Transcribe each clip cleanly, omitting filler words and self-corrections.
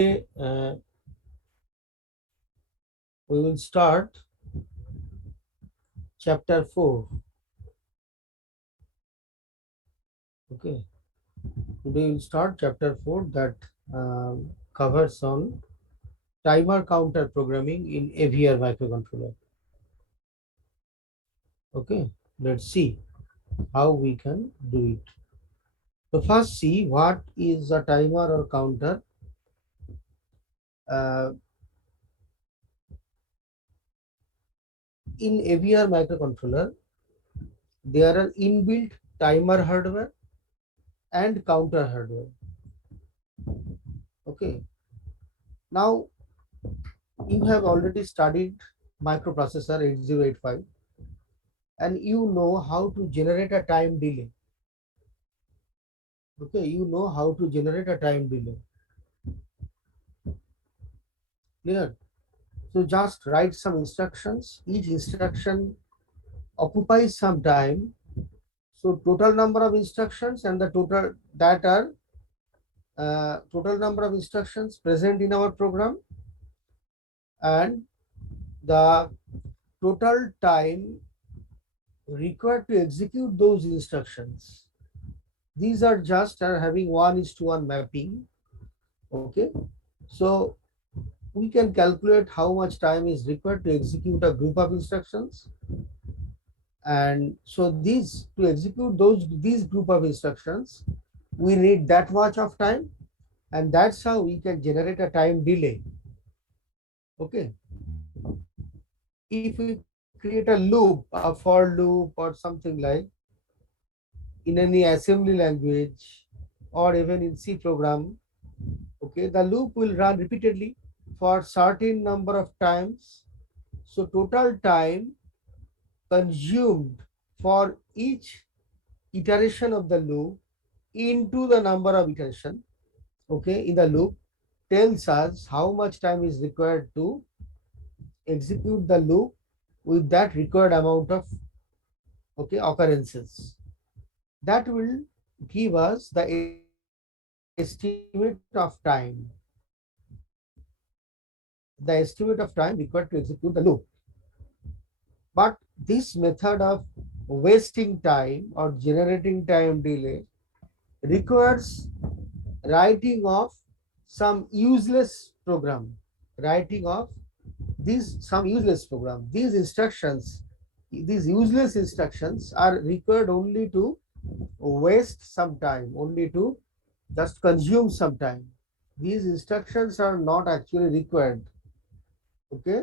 uh, we will start chapter 4. Okay, today we'll start chapter 4 that covers on timer counter programming in AVR microcontroller. Okay, let's see how we can do it. So first see what is a timer or counter. Uh, in AVR microcontroller, there are inbuilt timer hardware and counter hardware. Okay, now you have already studied microprocessor 8085 and you know how to generate a time delay. Okay, you know how to generate a time delay. Clear? So just write some instructions. Each instruction occupies some time. So total number of instructions and the total that are total number of instructions present in our program and the total time required to execute those instructions. These are just are having 1:1 mapping. Okay, so we can calculate how much time is required to execute a group of instructions, and so these to execute these group of instructions we need that much of time, and that's how we can generate a time delay. Okay, if we create a loop, a for loop or something like in any assembly language or even in C program, okay, the loop will run repeatedly for certain number of times. So total time consumed for each iteration of the loop into the number of iteration, okay, in the loop tells us how much time is required to execute the loop with that required amount of, okay, occurrences. That will give us the estimate of time, the estimate of time required to execute the loop. But this method of wasting time or generating time delay requires writing of some useless program, writing of these some useless program. These instructions, these useless instructions are required only to waste some time, only to just consume some time. These instructions are not actually required, okay,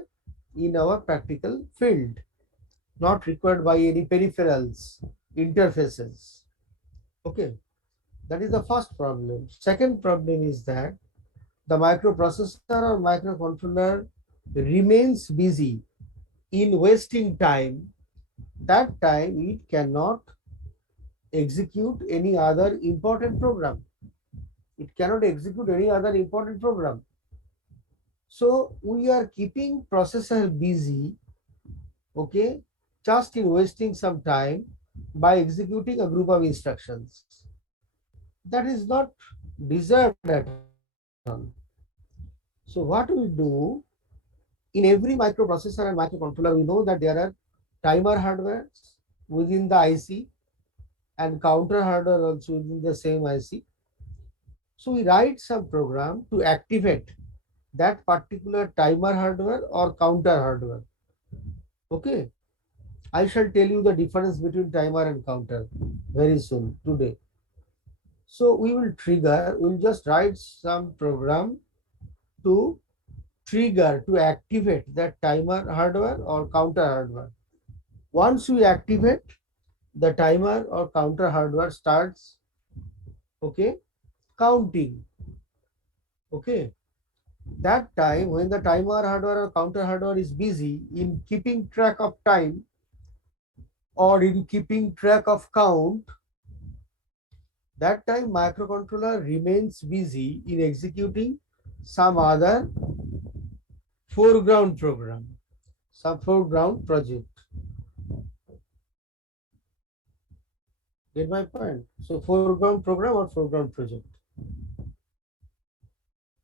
in our practical field, not required by any peripherals, interfaces. Okay, that is the first problem. Second problem is that the microprocessor or microcontroller remains busy in wasting time. That time it cannot execute any other important program. It cannot execute any other important program. So we are keeping processor busy, okay, just in wasting some time by executing a group of instructions. That is not desired at all. So what we do in every microprocessor and microcontroller, we know that there are timer hardware within the IC and counter hardware also within the same IC. So we write some program to activate that particular timer hardware or counter hardware. Okay, I shall tell you the difference between timer and counter very soon today. So we will trigger, we'll just write some program to trigger to activate that timer hardware or counter hardware. Once we activate, the timer or counter hardware starts, okay, counting. Okay, that time when the timer hardware or counter hardware is busy in keeping track of time or in keeping track of count, that time microcontroller remains busy in executing some other foreground program, some foreground project. Get my point? So foreground program or foreground project.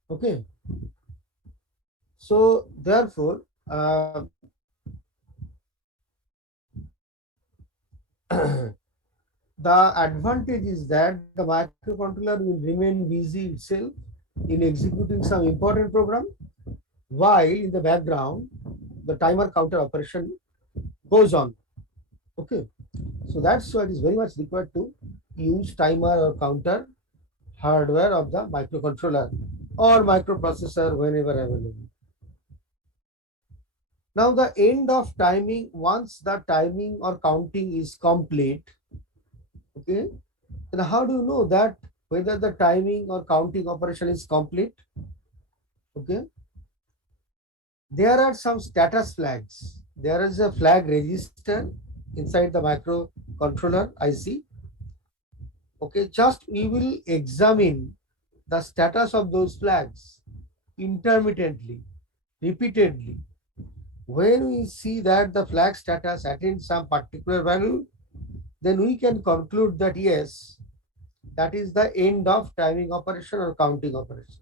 Okay. So therefore, the advantage is that the microcontroller will remain busy itself in executing some important program, while in the background the timer counter operation goes on. Okay, so that's why it is very much required to use timer or counter hardware of the microcontroller or microprocessor whenever available. Now the end of timing, once the timing or counting is complete, okay, then how do you know that whether the timing or counting operation is complete? Okay, there are some status flags. There is a flag register inside the microcontroller IC. Okay, just we will examine the status of those flags intermittently, repeatedly. When we see that the flag status attains some particular value, then we can conclude that yes, that is the end of timing operation or counting operation.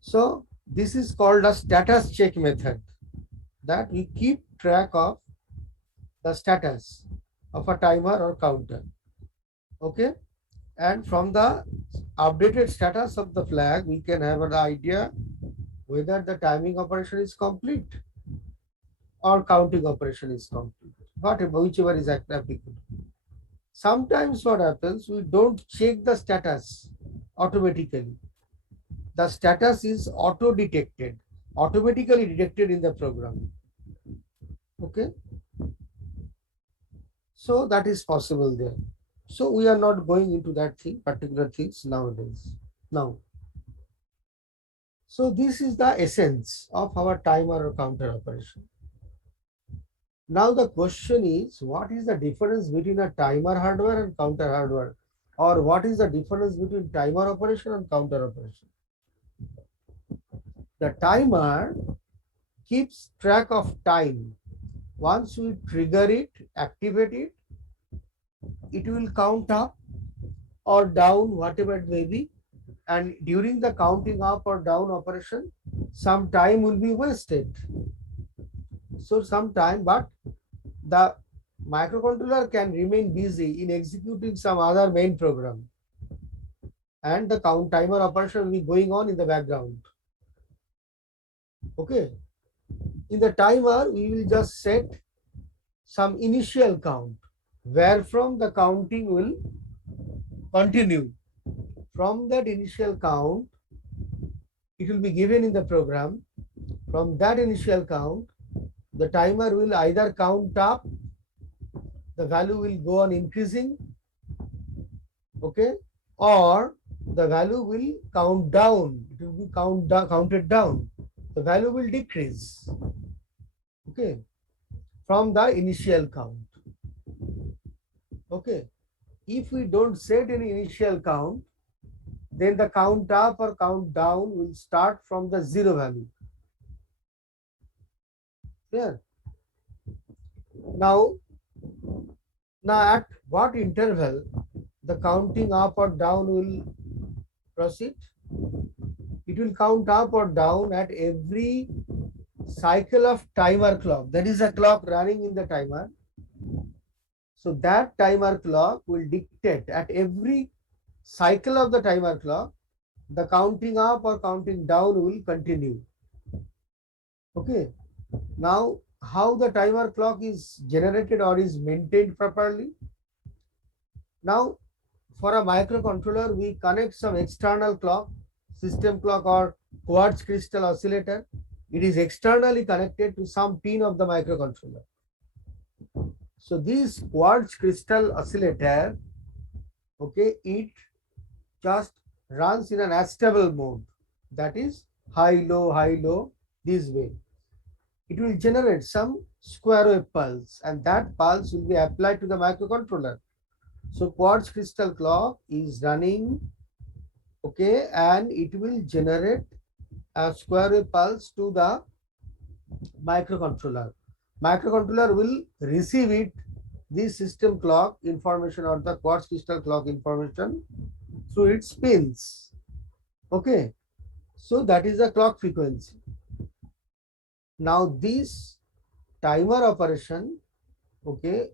So this is called a status check method, that we keep track of the status of a timer or counter. Okay, and from the updated status of the flag, we can have an idea whether the timing operation is complete or counting operation is complete, whatever, whichever is applicable. Sometimes what happens, we don't check the status automatically. The status is auto detected, automatically detected in the program. Okay, so that is possible there. So we are not going into that thing, particular things nowadays. Now, so this is the essence of our timer or counter operation. Now the question is, what is the difference between a timer hardware and counter hardware? Or what is the difference between timer operation and counter operation? The timer keeps track of time. Once we trigger it, activate it, it will count up or down, whatever it may be. And during the counting up or down operation, some time will be wasted. So some time, but the microcontroller can remain busy in executing some other main program, and the count timer operation will be going on in the background. Okay, in the timer we will just set some initial count, where from the counting will continue. From that initial count, it will be given in the program. From that initial count, the timer will either count up, the value will go on increasing, okay, or the value will count down, it will be counted down, the value will decrease, okay, from the initial count. Okay, if we don't set any initial count, then the count up or count down will start from the zero value. Clear? Now, at what interval the counting up or down will proceed? It will count up or down at every cycle of timer clock. That is a clock running in the timer. So that timer clock will dictate at every cycle of the timer clock, the counting up or counting down will continue. Okay. Now, how the timer clock is generated or is maintained properly? Now, for a microcontroller, we connect some external clock, system clock or quartz crystal oscillator. It is externally connected to some pin of the microcontroller. So this quartz crystal oscillator, okay, it just runs in an astable mode, that is high, low, this way. It will generate some square wave pulse, and that pulse will be applied to the microcontroller. So quartz crystal clock is running, okay, and it will generate a square wave pulse to the microcontroller. Microcontroller will receive it, this system clock information or the quartz crystal clock information, through its pins. Okay, So that is the clock frequency. Now this timer operation, okay,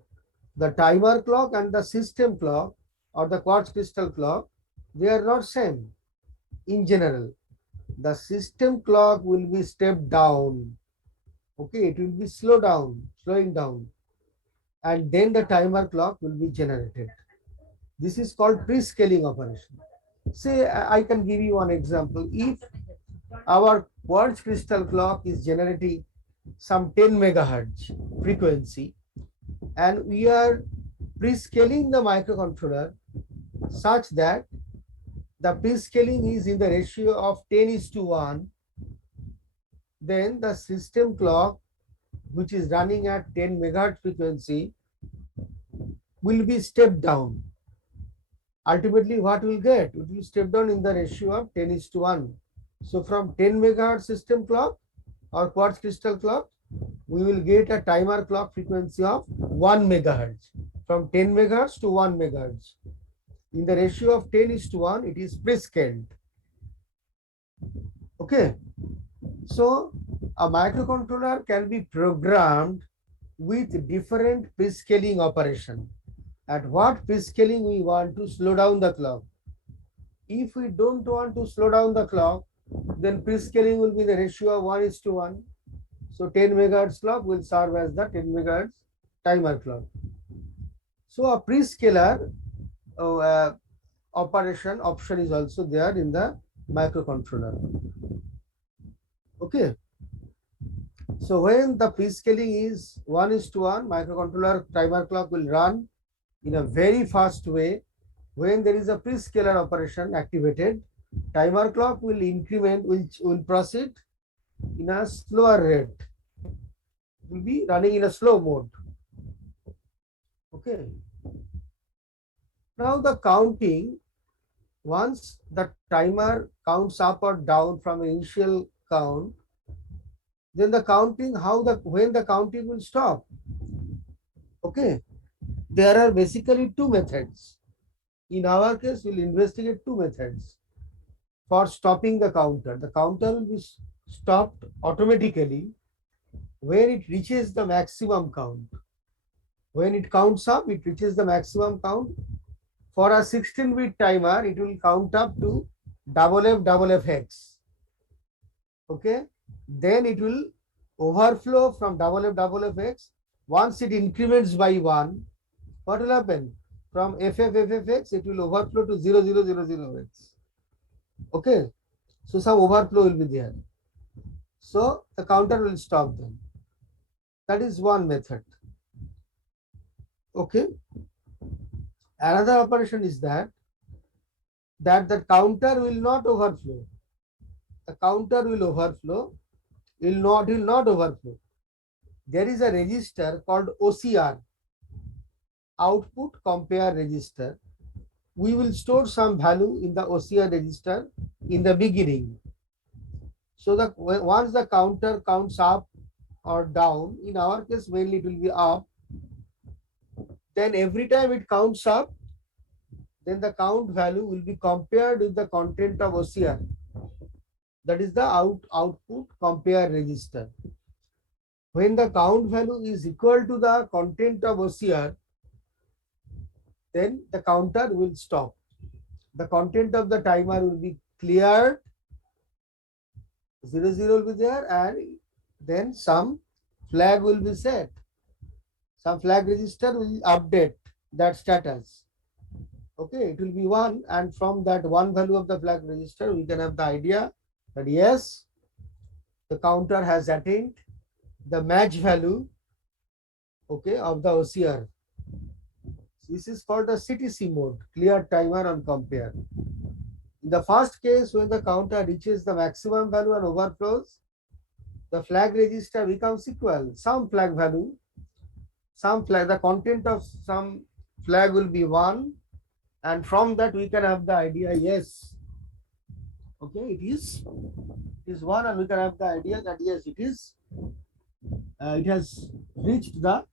the timer clock and the system clock or the quartz crystal clock, they are not same in general. The system clock will be stepped down, okay, it will be slowing down, and then the timer clock will be generated. This is called pre-scaling operation. Say I can give you one example. If our quartz crystal clock is generating some 10 megahertz frequency, and we are pre-scaling the microcontroller such that the pre-scaling is in the ratio of 10:1, then the system clock, which is running at 10 megahertz frequency, will be stepped down. Ultimately, what we'll get? It will step down in the ratio of 10:1. So from 10 megahertz system clock or quartz crystal clock, we will get a timer clock frequency of 1 megahertz. From 10 megahertz to 1 megahertz. In the ratio of 10:1, it is pre-scaled. Okay. So a microcontroller can be programmed with different pre-scaling operation. At what pre-scaling we want to slow down the clock. If we don't want to slow down the clock, then pre-scaling will be the ratio of 1:1. So 10 megahertz clock will serve as the 10 megahertz timer clock. So a pre-scaler operation option is also there in the microcontroller. Okay. So when the pre-scaling is 1:1, microcontroller timer clock will run in a very fast way. When there is a pre-scaler operation activated, timer clock will increment, which will proceed in a slower rate. It will be running in a slow mode. Okay. Now the counting, once the timer counts up or down from an initial count, then the counting, when the counting will stop. Okay. There are basically two methods. In our case, we'll investigate two methods for stopping the counter. The counter will be stopped automatically when it reaches the maximum count. When it counts up, it reaches the maximum count. For a 16-bit timer, it will count up to FFFX. Okay. Then it will overflow from FFFX. Once it increments by 1, what will happen? From FFFX, it will overflow to 0000x. Okay. So some overflow will be there. So the counter will stop then. That is one method. Okay. Another operation is that the counter will not overflow. The counter will overflow, will not overflow. There is a register called OCR, output compare register. We will store some value in the OCR register in the beginning. So that once the counter counts up or down, in our case mainly it will be up, then every time it counts up, then the count value will be compared with the content of OCR. That is the output compare register. When the count value is equal to the content of OCR, then the counter will stop. The content of the timer will be cleared, 00 will be there, and then some flag will be set. Some flag register will update that status. Okay, it will be 1, and from that 1 value of the flag register, we can have the idea that yes, the counter has attained the match value, okay, of the OCR. This is called the CTC mode, clear timer and compare. In the first case, when the counter reaches the maximum value and overflows, the flag register becomes equal. Some flag value, the content of some flag will be 1, and from that we can have the idea, yes, okay, it is 1, and we can have the idea that yes, it has reached the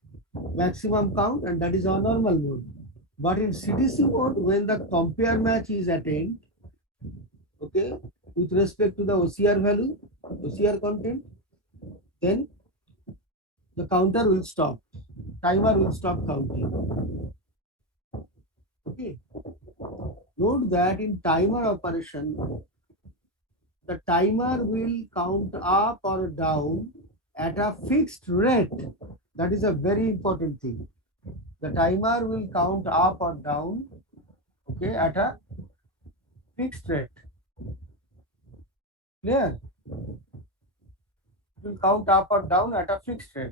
maximum count, and that is our normal mode. But in CTC mode, when the compare match is attained, okay, with respect to the OCR value, OCR content, then the counter will stop. Timer will stop counting. Okay. Note that in timer operation, the timer will count up or down at a fixed rate. That is a very important thing. The timer will count up or down, okay, at a fixed rate. Clear? It will count up or down at a fixed rate.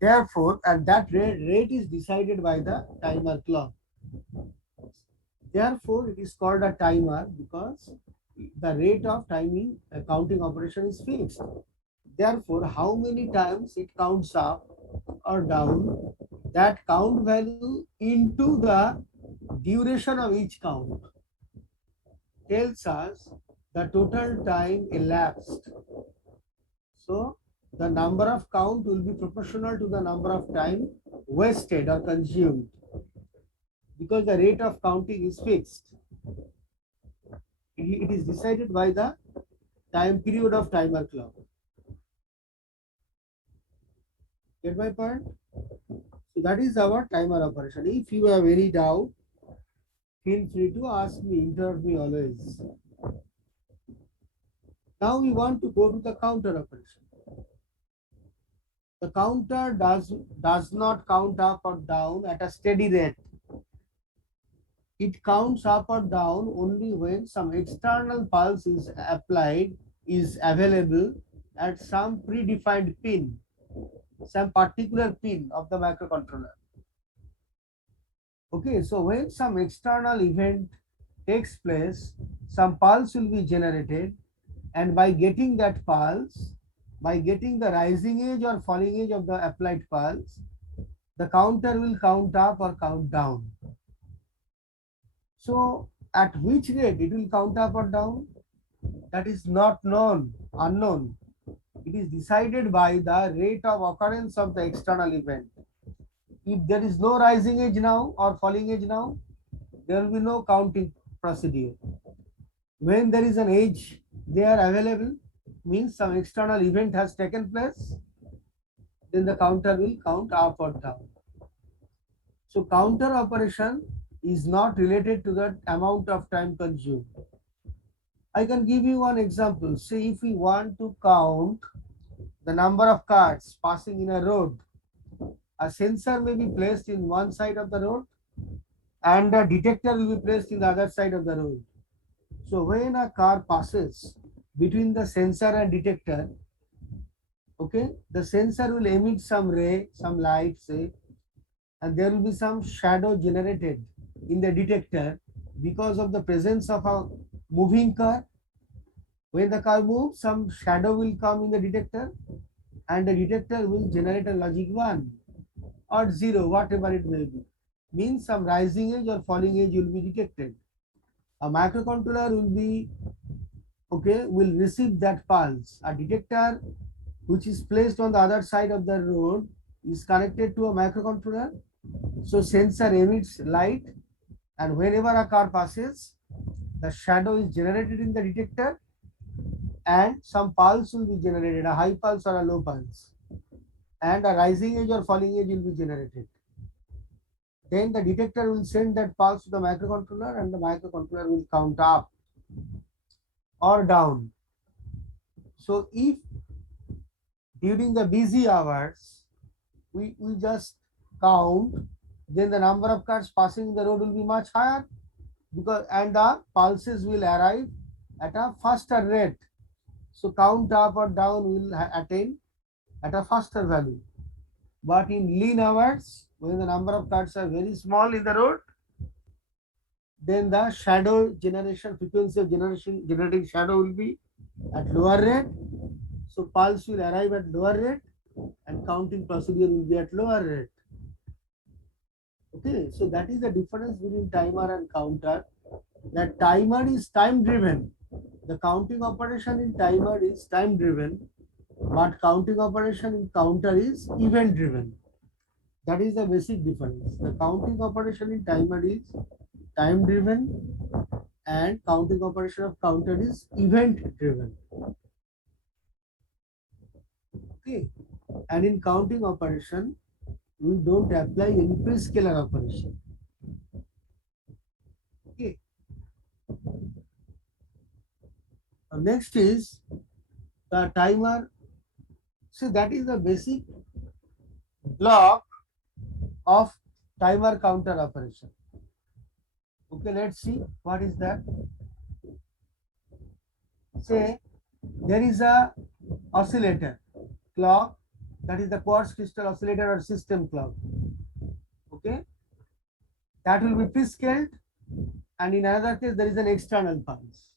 Therefore, and that rate is decided by the timer clock. Therefore, it is called a timer because the rate of timing counting operation is fixed. Therefore, how many times it counts up or down, that count value into the duration of each count tells us the total time elapsed. So, the number of count will be proportional to the number of time wasted or consumed because the rate of counting is fixed. It is decided by the time period of timer clock. Get my point? So that is our timer operation. If you have any doubt, feel free to ask me, interrupt me always. Now we want to go to the counter operation. The counter does not count up or down at a steady rate. It counts up or down only when some external pulse is applied, is available at some predefined pin, some particular pin of the microcontroller. Okay, so when some external event takes place, some pulse will be generated, and by getting that pulse, by getting the rising edge or falling edge of the applied pulse, the counter will count up or count down. So at which rate it will count up or down? That is not known, unknown. It is decided by the rate of occurrence of the external event. If there is no rising edge now or falling edge now, there will be no counting procedure. When there is an edge there available, means some external event has taken place, then the counter will count up or down. So counter operation is not related to the amount of time consumed. I can give you one example. Say if we want to count the number of cars passing in a road, a sensor may be placed in one side of the road and a detector will be placed in the other side of the road. So when a car passes between the sensor and detector, okay, the sensor will emit some ray, some light, say, and there will be some shadow generated in the detector because of the presence of a moving car. When the car moves, some shadow will come in the detector and the detector will generate a logic 1 or 0, whatever it may be. Means some rising edge or falling edge will be detected. A microcontroller will be, okay, will receive that pulse. A detector which is placed on the other side of the road is connected to a microcontroller. So sensor emits light, and whenever a car passes, the shadow is generated in the detector and some pulse will be generated, a high pulse or a low pulse, and a rising edge or falling edge will be generated. Then the detector will send that pulse to the microcontroller and the microcontroller will count up or down. So if during the busy hours we just count, then the number of cars passing the road will be much higher because and the pulses will arrive at a faster rate. So count up or down will attain at a faster value. But in lean hours, when the number of cars are very small in the road, then the shadow generation, frequency of generating shadow will be at lower rate. So pulse will arrive at lower rate and counting procedure will be at lower rate. Okay, so that is the difference between timer and counter. That timer is time driven. The counting operation in timer is time driven, but counting operation in counter is event driven. That is the basic difference. The counting operation in timer is time driven and counting operation of counter is event driven. Okay, and in counting operation we don't apply any prescaler operation. Okay, next is the timer. See, that is the basic block of timer counter operation. Okay, let's see what is that. Say there is a oscillator clock, that is the quartz crystal oscillator or system clock. Okay, that will be prescaled, and in another case there is an external pulse.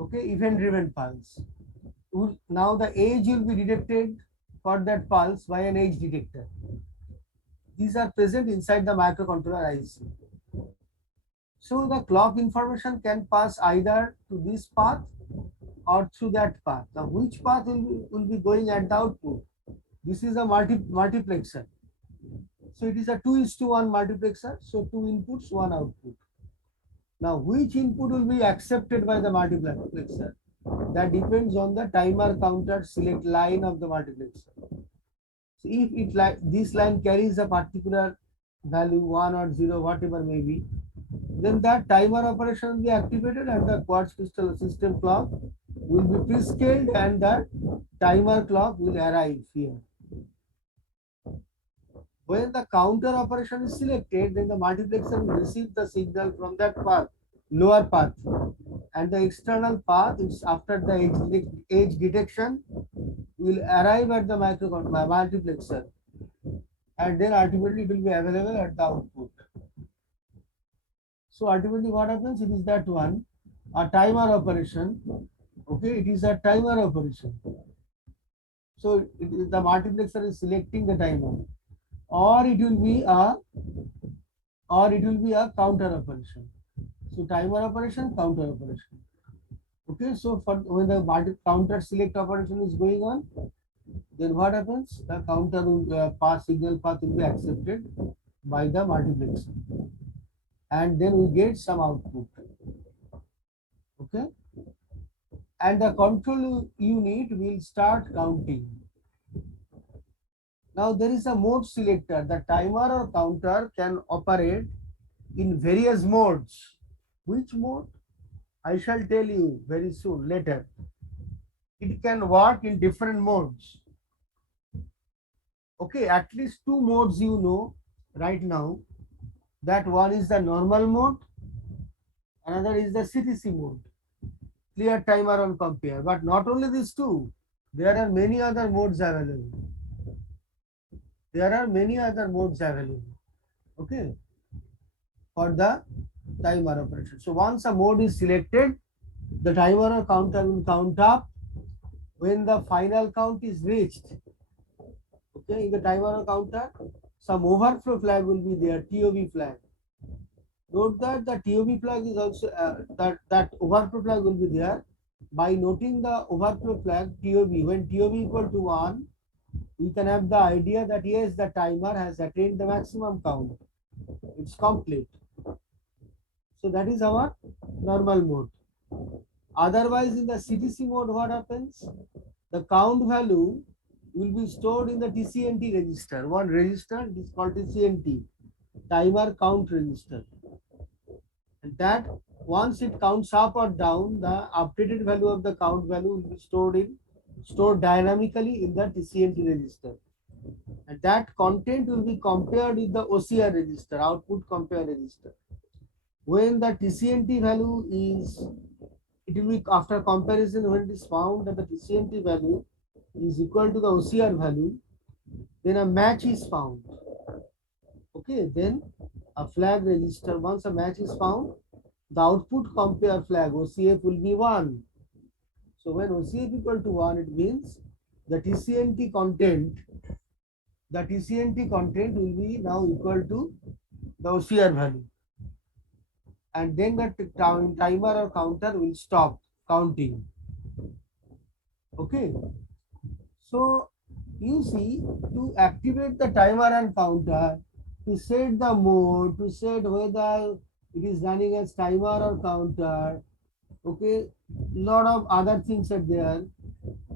Okay, event driven pulse. Now the age will be detected for that pulse by an age detector. These are present inside the microcontroller IC. So the clock information can pass either to this path or through that path. Now which path will be going at the output? This is a multiplexer. So it is a 2:1 multiplexer. So 2 inputs, 1 output. Now which input will be accepted by the multiplexer? That depends on the timer counter select line of the multiplexer. So if this line carries a particular value 1 or 0, whatever may be, then that timer operation will be activated and the quartz crystal system clock will be prescaled and the timer clock will arrive here. When the counter operation is selected, then the multiplexer will receive the signal from that path, lower path, and the external path is after the age detection will arrive at the multiplexer, and then ultimately it will be available at the output. So ultimately what happens? It is that one, a timer operation. Okay, it is a timer operation. So the multiplexer is selecting the timer, or it will be a counter operation. So timer operation, counter operation. Okay, so for when the counter select operation is going on, then what happens? The counter will signal path will be accepted by the multiplexer, and then we get some output. Okay, and the control unit will start counting. Now there is a mode selector. The timer or counter can operate in various modes. Which mode? I shall tell you very soon, later. It can work in different modes. Okay, at least two modes you know right now. That one is the normal mode, another is the CTC mode, clear timer on compare. But not only these two, there are many other modes available. Okay, for the timer operation. So once a mode is selected, the timer or counter will count up when the final count is reached. Okay, in the timer or counter, some overflow flag will be there, TOV flag. Note that the TOV flag is also that overflow flag will be there. By noting the overflow flag TOV, when TOV equal to 1, we can have the idea that yes, the timer has attained the maximum count. It's complete. So that is our normal mode. Otherwise, in the CTC mode, what happens? The count value will be stored in the TCNT register. One register is called TCNT, timer count register. And that once it counts up or down, the updated value of the count value will be stored dynamically in the TCNT register. And that content will be compared with the OCR register, output compare register. When the TCNT value is, it will be after comparison, when it is found that the TCNT value is equal to the OCR value, then a match is found. Okay, then a flag register, once a match is found, the output compare flag OCF will be 1. So when OCF equal to 1, it means the TCNT content will be now equal to the OCR value. And then the timer or counter will stop counting. Okay. So you see, to activate the timer and counter, to set the mode, to set whether it is running as timer or counter. Okay, lot of other things are there.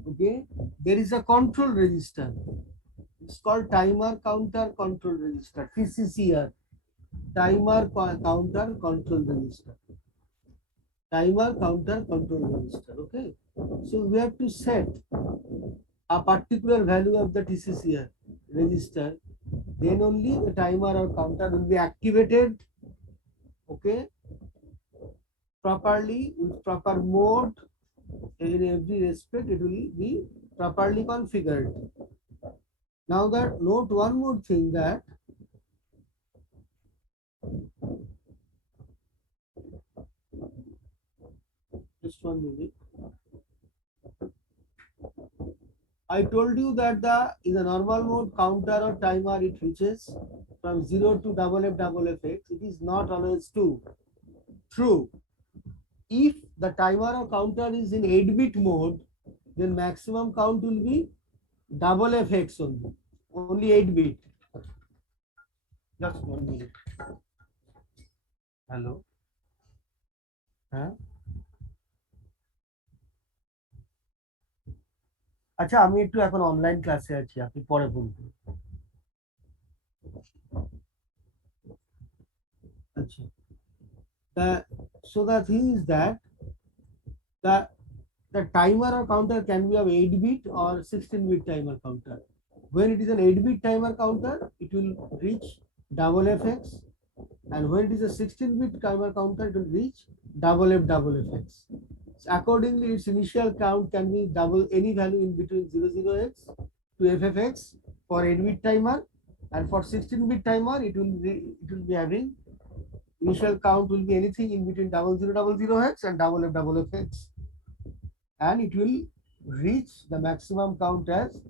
Okay, there is a control register. It's called timer counter control register, TCCR. Counter control register. Timer counter control register. Okay, so we have to set a particular value of the TCCR register. Then only the timer or counter will be activated. Okay, properly with proper mode. In every respect, it will be properly configured. Now that note one more thing, that just 1 minute. I told you that the in the normal mode counter or timer, it reaches from 0 to FFFX. It is not always true. If the timer or counter is in 8-bit mode, then maximum count will be FX only 8-bit. Just 1 minute. Hello. হ্যাঁ, আচ্ছা আমি একটু এখন online ক্লাসে আছি, আপনি পরে বলবেন। আচ্ছা, the thing is that the the timer or counter can be of 8-bit or 16-bit timer counter. When it is an 8-bit timer counter, it will reach FFX, and when it is a 16-bit timer counter, it will reach FFX. So accordingly, its initial count can be double any value in between 00x to FFX for 8-bit timer, and for 16-bit timer, it will be having initial count will be anything in between 0000x and FFX, and it will reach the maximum count as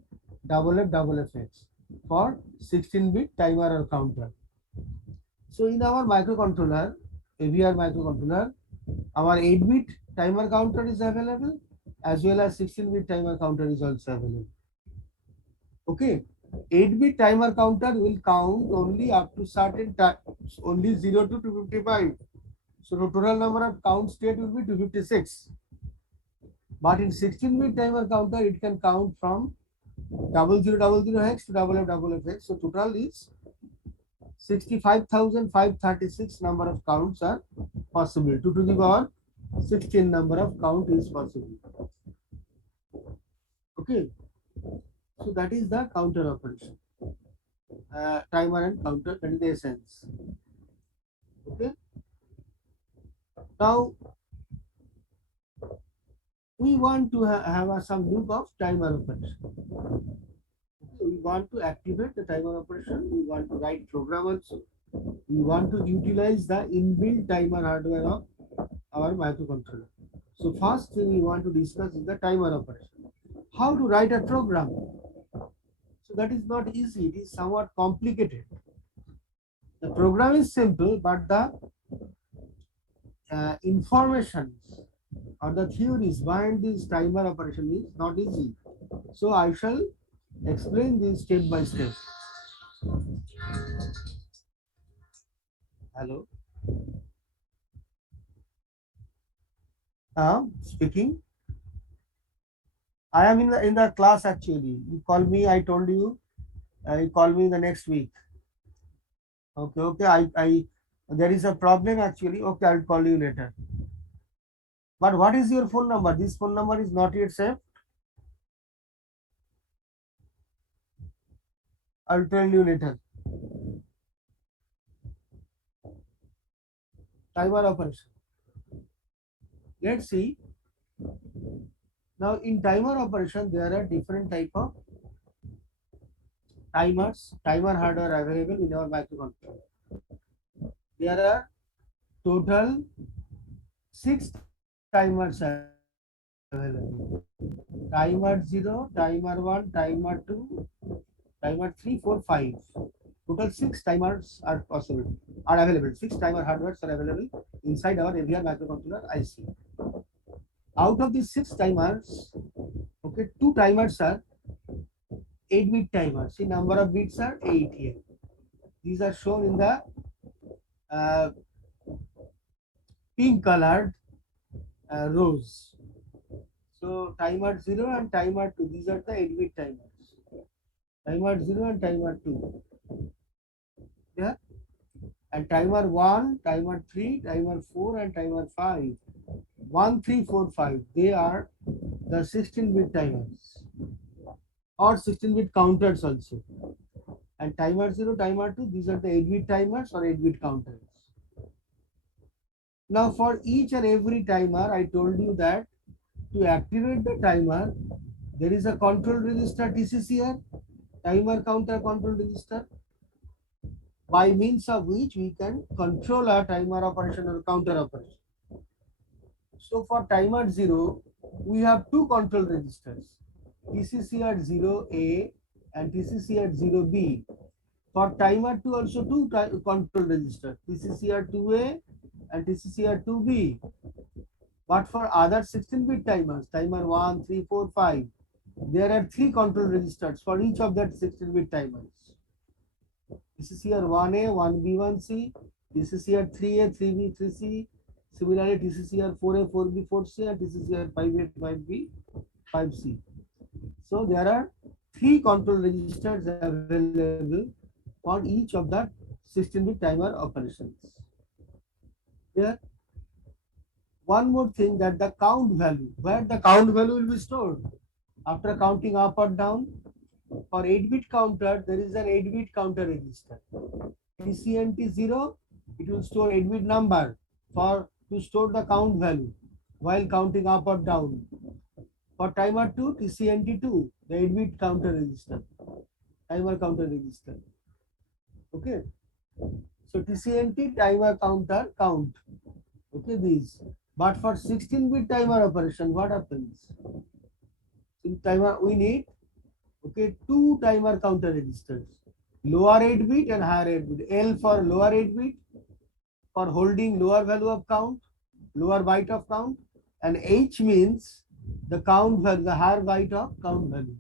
FFX for 16-bit timer or counter. So in our microcontroller, AVR microcontroller, our 8-bit timer counter is available, as well as 16-bit timer counter is also available. Okay, 8-bit timer counter will count only up to certain times, only 0 to 255. So the total number of count state will be 256. But in 16-bit timer counter, it can count from 0000x to FFFX. So total is 65,536 number of counts are possible. 2 to the power 16 number of count is possible. Okay, so that is the counter operation. Timer and counter, that is the essence. Okay, now we want to have some look of timer operation. Okay, we want to activate the timer operation. We want to write program also. We want to utilize the inbuilt timer hardware of our microcontroller. So first thing we want to discuss is the timer operation. How to write a program? So that is not easy. It is somewhat complicated. The program is simple, but the information or the theories behind this timer operation is not easy. So I shall explain this step by step. Hello. Speaking. I am in the class actually. You call me. I told you. You call me the next week. Okay. Okay. I there is a problem actually. Okay. I'll call you later. But what is your phone number? This phone number is not yet saved. I'll tell you later. Timer operation. Let's see. Now in timer operation, there are different type of timer hardware available in our microcontroller. There are total 6 timers available. Timer 0, timer 1, timer 2, timer 3, 4, 5. Total 6 timers are available. 6 timer hardwares are available inside our AVR microcontroller IC. Out of these 6 timers, okay, 2 timers are 8-bit timers. See, number of bits are 8 here. These are shown in the pink colored rows. So timer 0 and timer 2, these are the 8-bit timers. Timer 0 and timer 2. Yeah. And timer 1, timer 3, timer 4 and timer 5. 1, 3, 4, 5. They are the 16-bit timers or 16-bit counters also. And timer 0, timer 2, these are the 8-bit timers or 8-bit counters. Now for each and every timer, I told you that to activate the timer, there is a control register TCCR, timer counter control register, by means of which we can control a timer operation or counter operation. So for timer 0, we have two control registers, TCCR 0A and TCCR 0B. For timer 2 also two control registers, TCCR 2A and TCCR 2B. But for other 16-bit timers, timer 1, 3, 4, 5, there are three control registers for each of that 16-bit timers. TCCR 1A, 1B, 1C, TCCR 3A, 3B, 3C, similarly TCCR 4A, 4B, 4C, and TCCR 5A, 5B, 5C. So there are three control registers available for each of the 16-bit timer operations. There, one more thing, that the count value, where the count value will be stored after counting up or down. For 8-bit counter, there is an 8-bit counter register. TCNT 0, it will store 8-bit number for to store the count value while counting up or down. For timer 2, TCNT 2, the 8-bit counter register, timer counter register. Okay. So TCNT timer counter count. Okay, these. But for 16-bit timer operation, what happens? In timer, we need two timer counter registers, lower 8-bit and higher 8-bit. L for lower 8-bit for holding lower value of count, lower byte of count, and H means the count value, the higher byte of count value.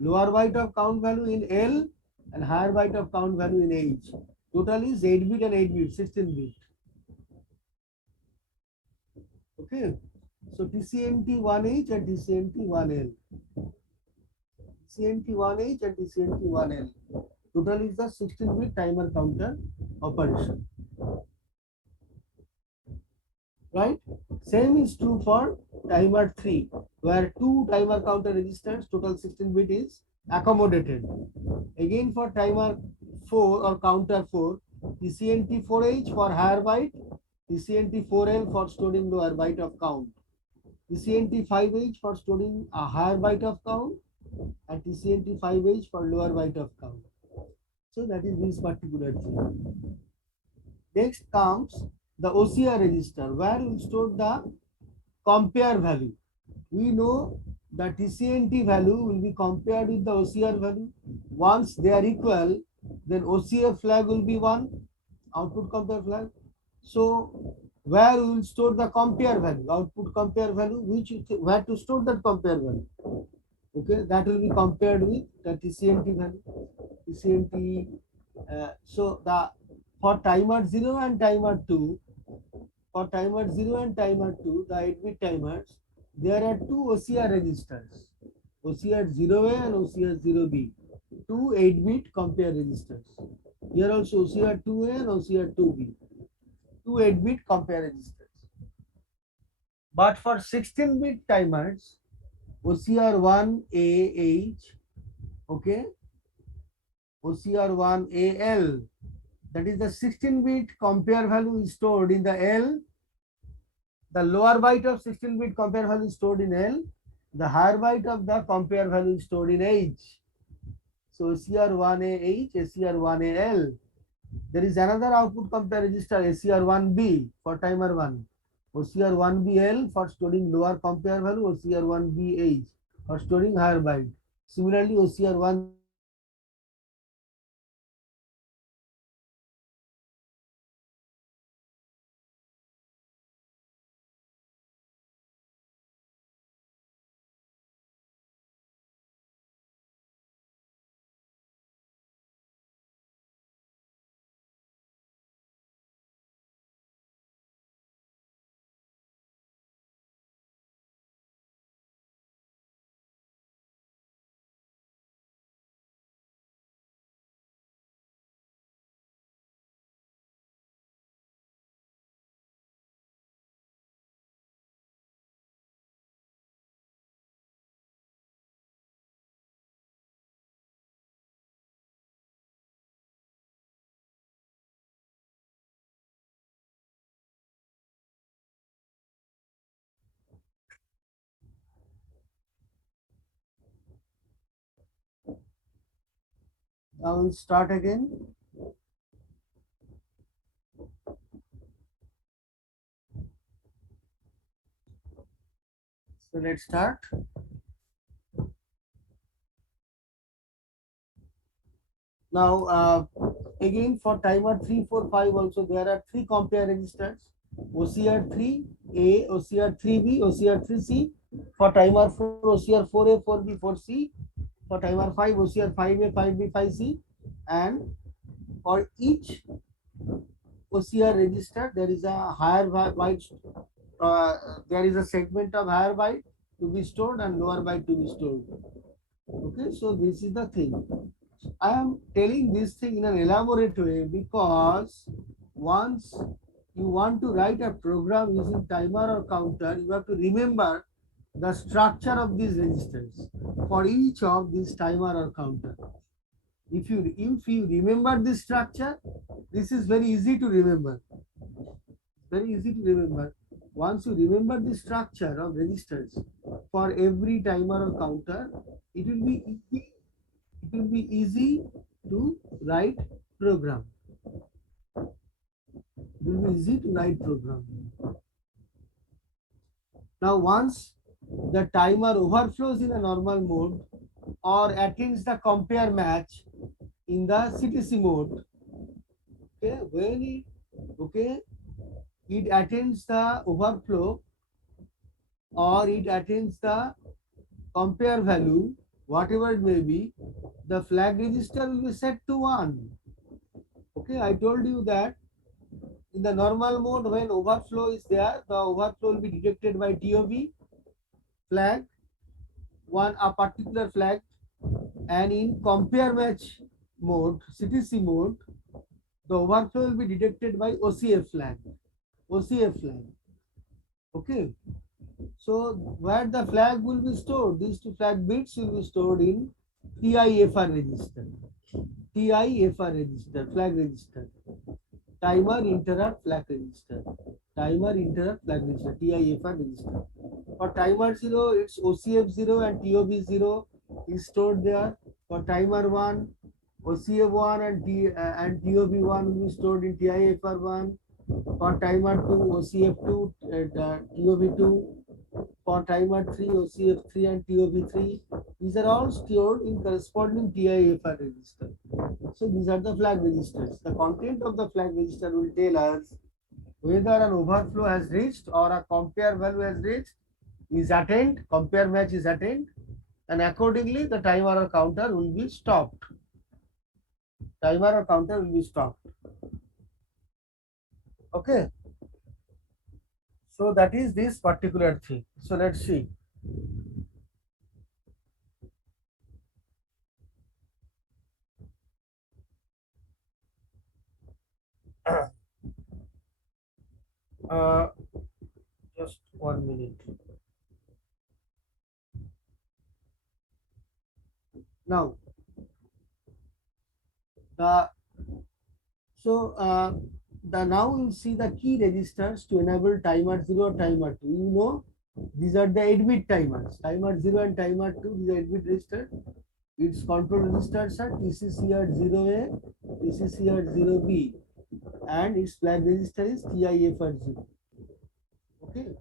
Lower byte of count value in L and higher byte of count value in H. Total is 8-bit and 8-bit, 16-bit. Okay. So TCNT 1H and TCNT 1L. TCNT 1H and TCNT 1L. Total is the 16-bit timer counter operation. Right? Same is true for timer 3, where two timer counter registers, total 16-bit is accommodated. Again for timer 4 or counter 4, TCNT 4H for higher byte, TCNT 4L for storing lower byte of count, TCNT 5H for storing a higher byte of count, and TCNT 5H for lower byte of count. So that is this particular thing. Next comes the OCR register, where we store the compare value. We know the TCNT value will be compared with the OCR value. Once they are equal, then OCR flag will be 1, output compare flag. So where we will store the compare value, output compare value, where to store that compare value. Okay, that will be compared with the TCNT value. TCNT. So the for timer 0 and timer 2, for timer 0 and timer 2, the 8-bit timers, there are two OCR registers, OCR 0A and OCR 0B, two 8-bit compare registers. Here also OCR 2A and OCR 2B, two 8-bit compare registers. But for 16-bit timers, OCR 1AH, okay, OCR 1AL, that is the 16-bit compare value is stored in the L. The lower byte of 16-bit compare value is stored in L. The higher byte of the compare value is stored in H. So ACR1AH, ACR1AL. There is another output compare register, ACR1B for timer 1. OCR1BL for storing lower compare value, OCR1BH for storing higher byte. Similarly, OCR1 Now we'll start again. So let's start. Now again for timer 3, 4, 5 also there are 3 compare registers, OCR3A, OCR3B, OCR3C. For timer 4, OCR4A, 4B, 4C. For timer 5, OCR5A, 5B, 5C. And for each OCR register there is a higher byte, there is a segment of higher byte to be stored and lower byte to be stored. Okay, so this is the thing. I am telling this thing in an elaborate way because once you want to write a program using timer or counter, you have to remember the structure of these registers for each of these timer or counter. If you remember this structure, this is very easy to remember. Very easy to remember. Once you remember the structure of registers for every timer or counter, it will be easy, it will be easy to write program. It will be easy to write program. Now once the timer overflows in a normal mode or attains the compare match in the CTC mode, okay, when it attains the overflow or it attains the compare value, whatever it may be, the flag register will be set to 1. Okay, I told you that in the normal mode, when overflow is there, the overflow will be detected by TOB flag, a particular flag, and in compare match mode, CTC mode, the overflow will be detected by OCF flag. OCF flag. Okay. So where the flag will be stored, these two flag bits will be stored in TIFR register. TIFR register, flag register. Timer interrupt flag register. Timer interrupt flag register, TIFR register. For timer 0, it's OCF 0 and TOB 0 is stored there. For timer 1, OCF 1 and TOB 1 will be stored in TIFR 1. For timer 2, OCF 2, TOB 2. For timer 3, OCF 3 and TOB 3. These are all stored in corresponding TIFR register. So these are the flag registers. The content of the flag register will tell us whether an overflow has reached or a compare value has reached, is attained, compare match is attained, and accordingly the timer or counter will be stopped. Timer or counter will be stopped. Okay. So that is this particular thing. So let's see. Just 1 minute. Now, now we'll see the key registers to enable timer 0 or timer 2. You know, these are the 8-bit timers. Timer 0 and timer 2, these are 8-bit registers. Its control registers are TCCR0A, TCCR0B, and its flag register is TIFR0. Okay.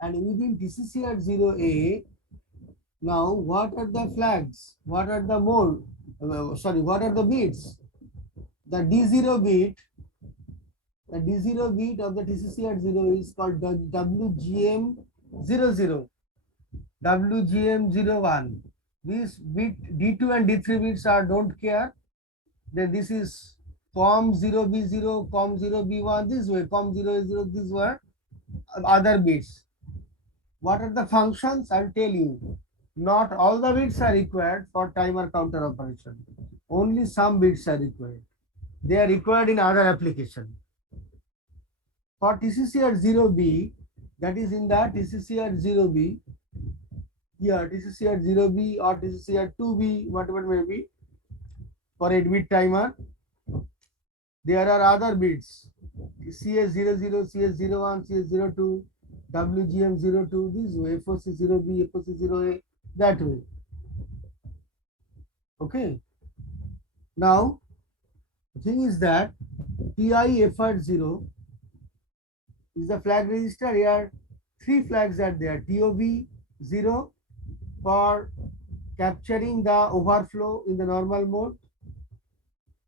And within TCCR0A, now what are the flags? What are the mode? What are the bits? The D0 bit, the D0 bit of the TCCR0 is called WGM00, WGM01. This bit D2 and D3 bits are don't care. Then this is COM0B0, COM0B1 this way, COM00 this were other bits. What are the functions? I'll tell you. Not all the bits are required for timer counter operation. Only some bits are required. They are required in other application. For TCCR0B, that is in the TCCR0B, here TCCR0B or TCCR2B, whatever it may be, for 8-bit timer, there are other bits, CS00, CS01, CS02, WGM02, this way, FOC0B, FOC0A, that way. Okay. Now, the thing is that TIFR0 is the flag register. Here, three flags are there. TOV0 for capturing the overflow in the normal mode,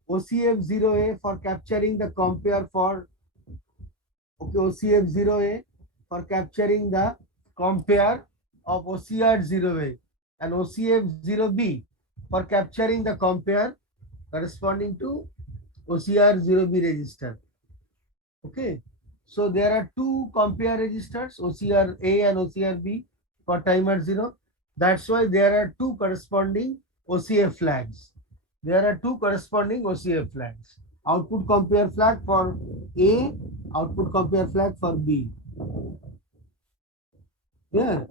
OCF0A for capturing the compare for OCF0A for capturing the compare of OCR0A, and OCF0B for capturing the compare corresponding to OCR0B register. Okay, so there are two compare registers, OCR-A and OCR-B for timer 0. That's why there are two corresponding OCF flags. There are two corresponding OCF flags. Output compare flag for A, output compare flag for B. Yeah,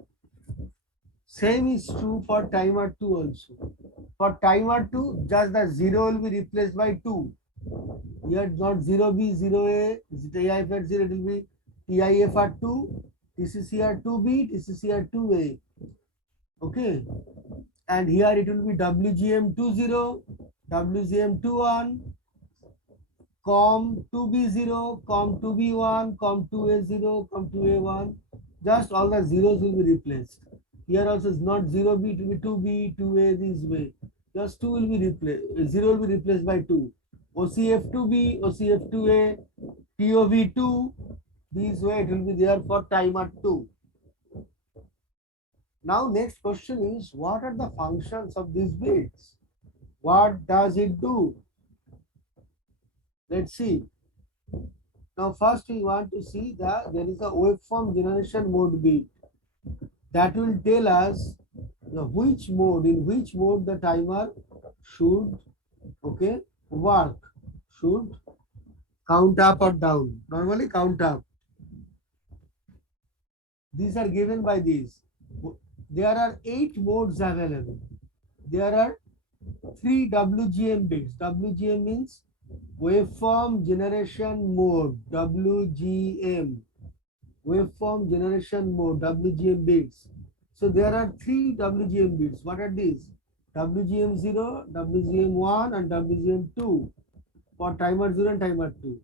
same is true for timer 2 also. For timer 2, just the 0 will be replaced by 2. Here not 0B, 0A, TIFR0, it will be TIFR2, TCCR2B, TCCR2A. Okay. And here it will be WGM20, WGM21, COM2B0, COM2B1, COM2A0, COM2A1. Just all the zeros will be replaced. Here also is not 0B, it will be 2B, 2A this way. Just 2 will be replaced, 0 will be replaced by 2. OCF2B, OCF2A, TOV2, this way it will be there for timer 2. Now next question is, what are the functions of these bits? What does it do? Let's see. Now first we want to see that there is a waveform generation mode bit that will tell us in which mode the timer should work, should count up or down. Normally count up. These are given by these. There are 8 modes available. There are 3 WGM bits. WGM means waveform generation mode, WGM. Waveform generation mode, WGM bits. So there are 3 WGM bits. What are these? WGM0, WGM1 and WGM2 for timer 0 and timer 2.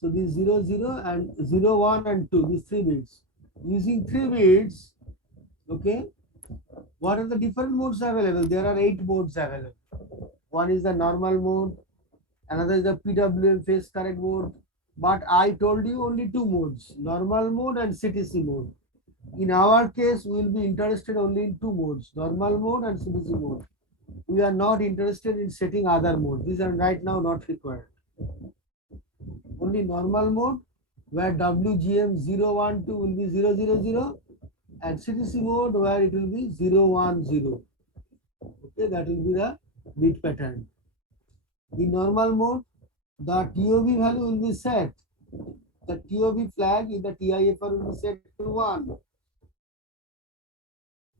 So these 0, 0 and 0, 1 and 2, these 3 bits. Using 3 bits, okay, what are the different modes available? There are 8 modes available. One is the normal mode, another is the PWM phase correct mode. But I told you only 2 modes, normal mode and CTC mode. In our case, we will be interested only in 2 modes, normal mode and CTC mode. We are not interested in setting other modes. These are right now not required. Only normal mode where WGM 012 will be 000 and CTC mode where it will be 010. Okay, that will be the bit pattern. In normal mode, the TOV value will be set. The TOV flag in the TIFR will be set to 1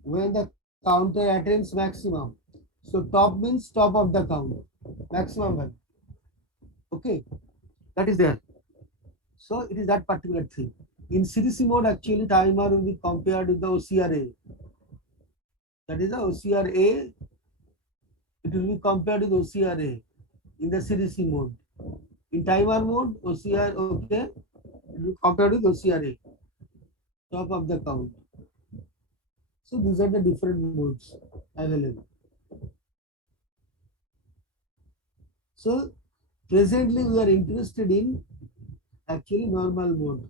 when the counter attains maximum. So top means top of the count, maximum value. Okay, that is there. So it is that particular thing. In CTC mode, actually timer will be compared with the OCRA. That is the OCRA. It will be compared with OCRA in the CTC mode. In timer mode, OCR, okay, it will be compared with OCRA, top of the count. So these are the different modes available. So presently we are interested in actually normal mode,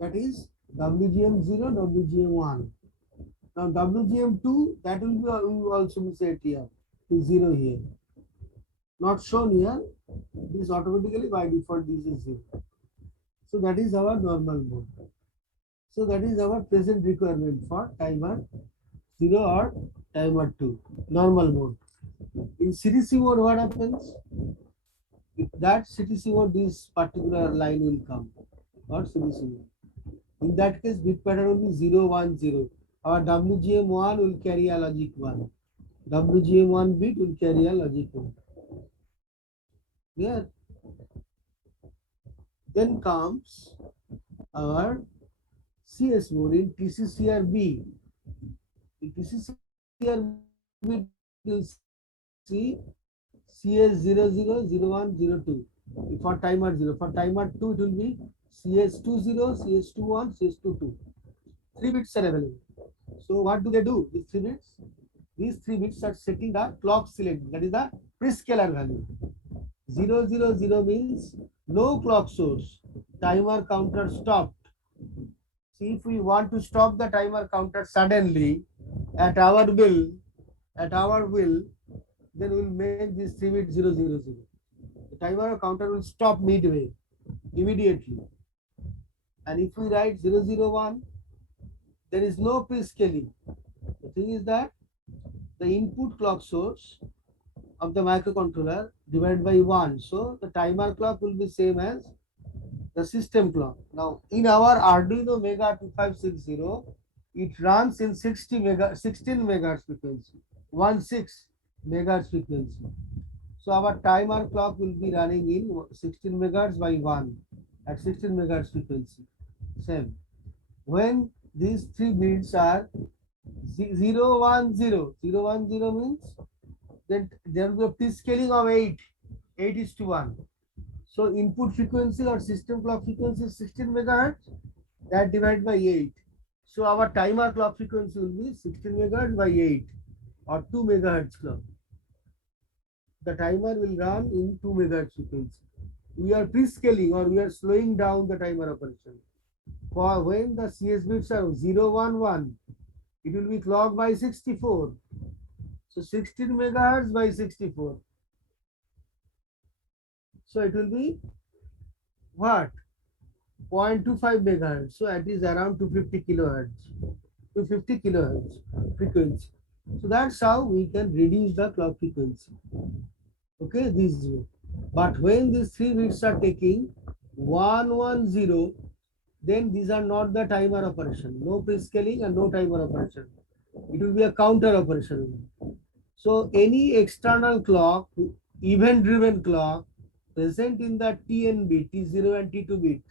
that is WGM0, WGM1. Now WGM2, that will be also be set here, is 0 here. Not shown here, it is automatically by default this is 0. So that is our normal mode. So that is our present requirement for timer 0 or timer 2, normal mode. In CTC mode, what happens? If that CTC mode, this particular line will come, or CTC mode. In that case, bit pattern will be 0, 1, 0. Our WGM1 will carry a logic 1. WGM1 bit will carry a logic 1. Here. Then comes our CS mode in TCCRB. In TCCRB, you see CS CS000102 for timer 0. For timer 2, it will be CS20, CS21, CS22. 3 bits are available. So what do they do? These 3 bits? These 3 bits are setting the clock select, that is the prescaler value. 000 means no clock source. Timer counter stopped. See, if we want to stop the timer counter suddenly at our will, then we'll make this 3 bit 000. The timer counter will stop midway immediately. And if we write 001, there is no prescaling. The thing is that the input clock source of the microcontroller divided by 1. So the timer clock will be same as the system clock. Now in our Arduino Mega 2560, it runs in 16 megahertz frequency, 16 megahertz frequency. So our timer clock will be running in 16 megahertz by 1 at 16 megahertz frequency. Same. When these 3 bits are 010 means that there will be a prescaling of 8:1. So input frequency or system clock frequency is 16 megahertz, that divided by 8. So our timer clock frequency will be 16 megahertz by 8 or 2 megahertz clock. The timer will run in 2 megahertz frequency. We are prescaling or we are slowing down the timer operation. For when the CS bits are 011, it will be clocked by 64. So 16 megahertz by 64. So it will be what? 0.25 megahertz. So it is around 250 kilohertz. 250 kilohertz frequency. So that's how we can reduce the clock frequency. Okay, this way. But when these 3 bits are taking 110, then these are not the timer operation. No prescaling and no timer operation. It will be a counter operation. So any external clock, event-driven clock present in the TN bit, T0 and T2 bit.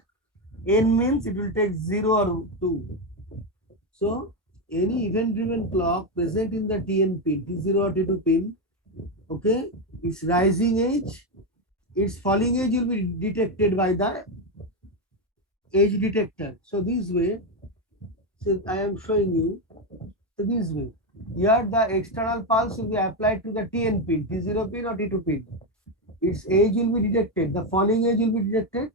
N means it will take 0 or 2. So any event-driven clock present in the TN pin, T0 or T2 pin, okay, its rising edge, its falling edge will be detected by the edge detector. So this way, so I am showing you, so this way. Here the external pulse will be applied to the TN pin, T0 pin or T2 pin. Its edge will be detected, the falling edge will be detected,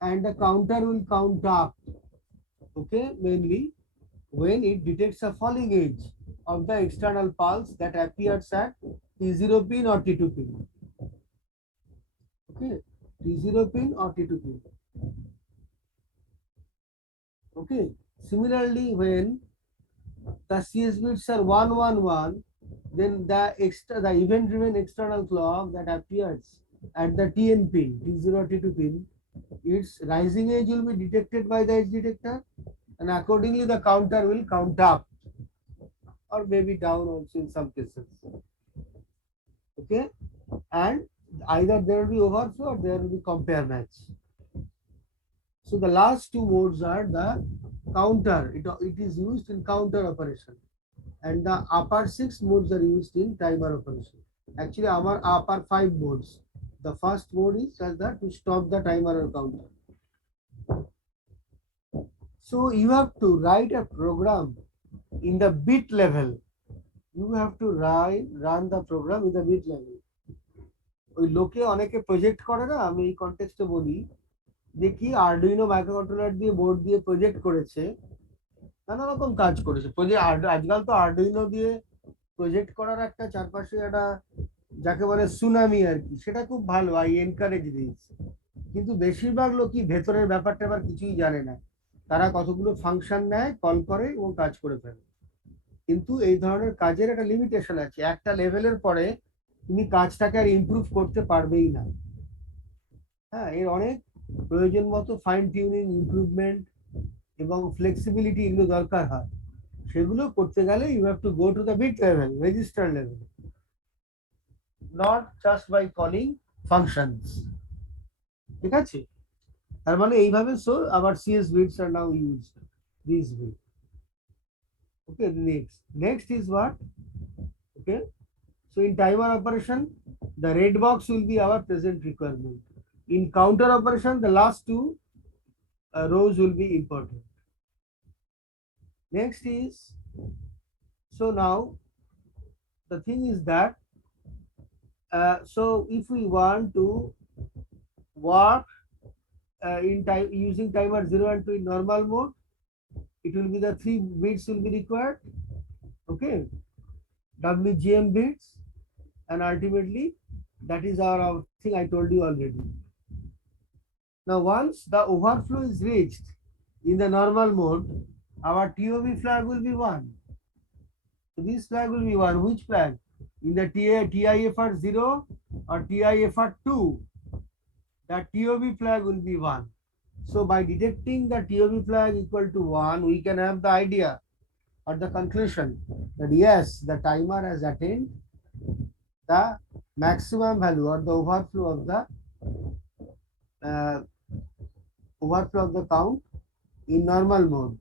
and the counter will count up. Okay, mainly when it detects a falling edge of the external pulse that appears at T0 pin or T2 pin. Okay, T0 pin or T2 pin. Okay, similarly, when the CS bits are 111, then the event-driven external clock that appears at the TN pin, T0 or T2 pin, its rising edge will be detected by the edge detector, and accordingly the counter will count up or maybe down also in some cases. Okay, and either there will be overflow or there will be compare match. So the last 2 modes are the counter. It is used in counter operation, and the upper 6 modes are used in timer operation. Actually, our upper 5 modes. The first mode is as that to stop the timer or counter. So you have to write a program in the bit level. You have to run the program in the bit level. ওই লোকে অনেকে project করে না, আমি এই কনটেক্সটে বলি, দেখি Arduino microcontroller দিয়ে বোর্ড দিয়ে প্রজেক্ট করেছে, নানা রকম কাজ করেছে। আজকাল তো আরডুইনো দিয়ে প্রজেক্ট করার একটা চারপাশে একটা যাকে বলে সুনামি আর কি, সেটা খুব ভালো, আই এনকারেজ দিস। কিন্তু বেশিরভাগ লোকই ভেতরের ব্যাপারটা আবার কিছুই জানে না। তারা কতগুলো ফাংশন নেয়, কল করে এবং কাজ করে ফেলে। কিন্তু এই ধরনের কাজের একটা লিমিটেশন আছে, একটা লেভেলের পরে তুমি কাজটাকে আর ইমপ্রুভ করতে পারবেই না। হ্যাঁ, এর অনেক প্রয়োজন মতো ফাইন টিউনিং, ইমপ্রুভমেন্ট এবং ফ্লেক্সিবিলিটি এগুলো দরকার হয়। সেগুলো করতে গেলে you have to go to the bit level, register level, not just by calling functions. ঠিক আছে, তার মানে এইভাবে সো আবার CS bits are now used this way. Okay, next is what? Okay, So in timer operation, the red box will be our present requirement. In counter operation, the last two rows will be important. Next is, so now the thing is that, so if we want to work in time using timer 0 and 2 in normal mode, it will be the 3 bits will be required. Okay, WGM bits, and ultimately that is our thing I told you already. Now once the overflow is reached in the normal mode, our TOV flag will be 1. So this flag will be 1. Which flag? In the TIFR 0 or TIFR 2, the TOV flag will be 1. So by detecting the TOV flag equal to 1, we can have the idea or the conclusion that yes, the timer has attained the maximum value or the uh, overflow of the count in normal mode.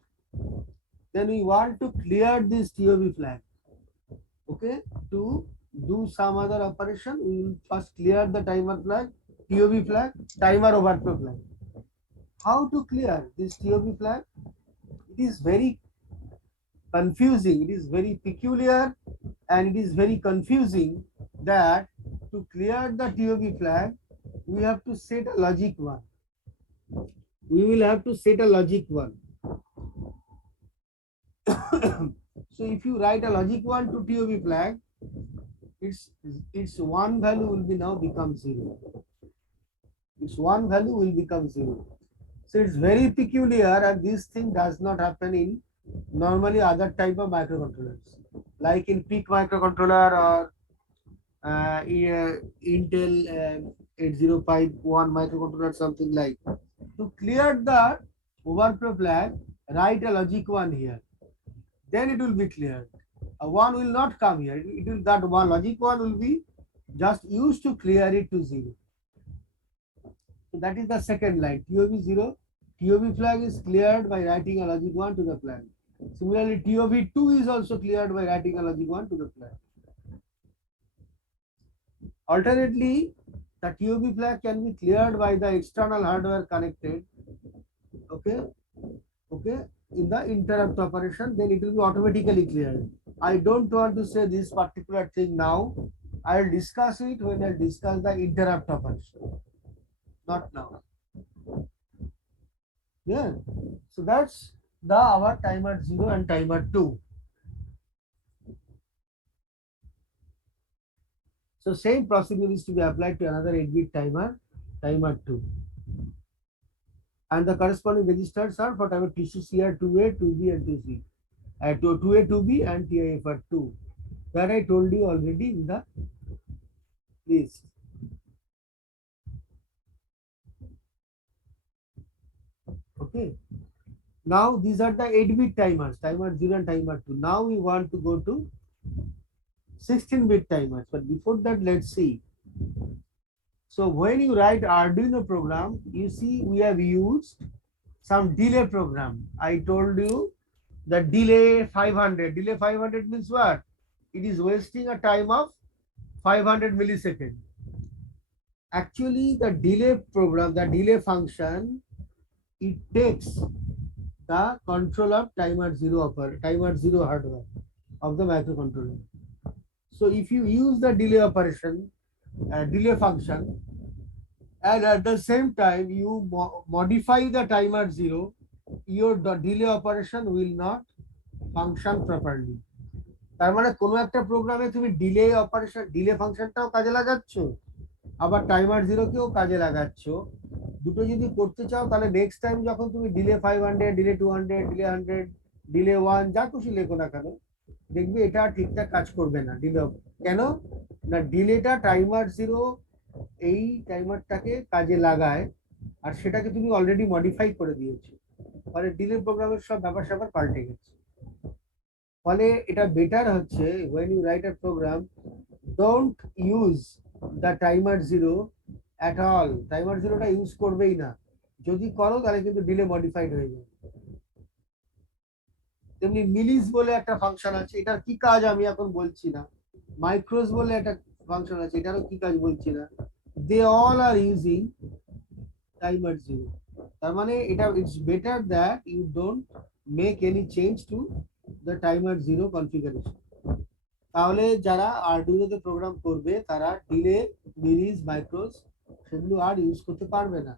Then we want to clear this TOV flag. Okay, to do some other operation, we will first clear the timer flag, TOV flag, timer overflow flag. How to clear this TOV flag? It is very confusing, it is very peculiar, and it is very confusing that to clear the TOV flag, we have to set a logic 1. We will have to set a logic 1. So if you write a logic 1 to TOV flag, its one value will be now become 0. Its one value will become 0. So it's very peculiar, and this thing does not happen in normally other type of microcontrollers, like in PIC microcontroller or Intel 8051 microcontroller, something like. To clear the overflow flag, write a logic 1 here. Then it will be cleared. A 1 will not come here. It will, that one logic 1 will be just used to clear it to 0. So that is the second line. TOV 0. TOV flag is cleared by writing a logic 1 to the flag. Similarly, TOV 2 is also cleared by writing a logic 1 to the flag. Alternately, the TOV flag can be cleared by the external hardware connected. Okay, in the interrupt operation, then it will be automatically cleared. I don't want to say this particular thing now. I will discuss it when I discuss the interrupt operation, not now. Yeah, so that's the our timer 0 and timer 2. So same procedure is to be applied to another 8-bit timer, timer 2. And the corresponding registers are for timer TCCR 2A, 2B, and 2C. 2A, 2B, and TIFR 2. That I told you already in the list. Okay. Now these are the 8-bit timers, timer 0 and timer 2. Now we want to go to 16-bit timers. But before that, let's see. So when you write Arduino program, you see we have used some delay program. I told you the delay 500. Delay 500 means what? It is wasting a time of 500 milliseconds. Actually, the delay program, the delay function, it takes the control of timer 0 hardware of the microcontroller. So if you use the delay operation, delay function, and at the same time you modify the timer 0, your delay operation will not function properly. তার মানে কোনো একটা প্রোগ্রামে তুমি delay operation, delay ফাংশনটাও কাজে লাগাচ্ছ, আবার timer 0 কেও কাজে লাগাচ্ছ। দুটো যদি করতে চাও তাহলে নেক্সট টাইম যখন তুমি ডিলে 500, ডিলে 200, ডিলে 100, ডিলে 1 যা খুশি লেখো না কেন, দেখবে এটা ঠিকঠাক কাজ করবে না। ডিলে কেন না, ডিলেটা টাইমার 0 এই টাইমারটাকে কাজে লাগায়, আর সেটাকে তুমি অলরেডি মডিফাই করে দিয়েছো, ফলে ডিলে প্রোগ্রামের সব ব্যাপার স্যাপার পাল্টে গেছে। ফলে এটা বেটার হচ্ছে when you write a program, don't use the timer 0 at all. Timer 0টা ইউজ করবেই না, যদি করো তাহলে কিন্তু ডিলে মডিফাইড হয়ে যাবে। তেমনি মিলিস বলে একটা ফাংশন আছে, এটার কি কাজ আমি এখন বলছি না, মাইক্রোস বলে একটা ফাংশন আছে, এটারও কি কাজ বলছি না, they all are using timer zero. তার মানে এটা it's better that you don't make any change to the timer zero configuration. তাহলে যারা আরডুইনোতে প্রোগ্রাম করবে তারা ডিলে, মিনিজ, মাইক্রোস সেগুলো আর ইউজ করতে পারবে না,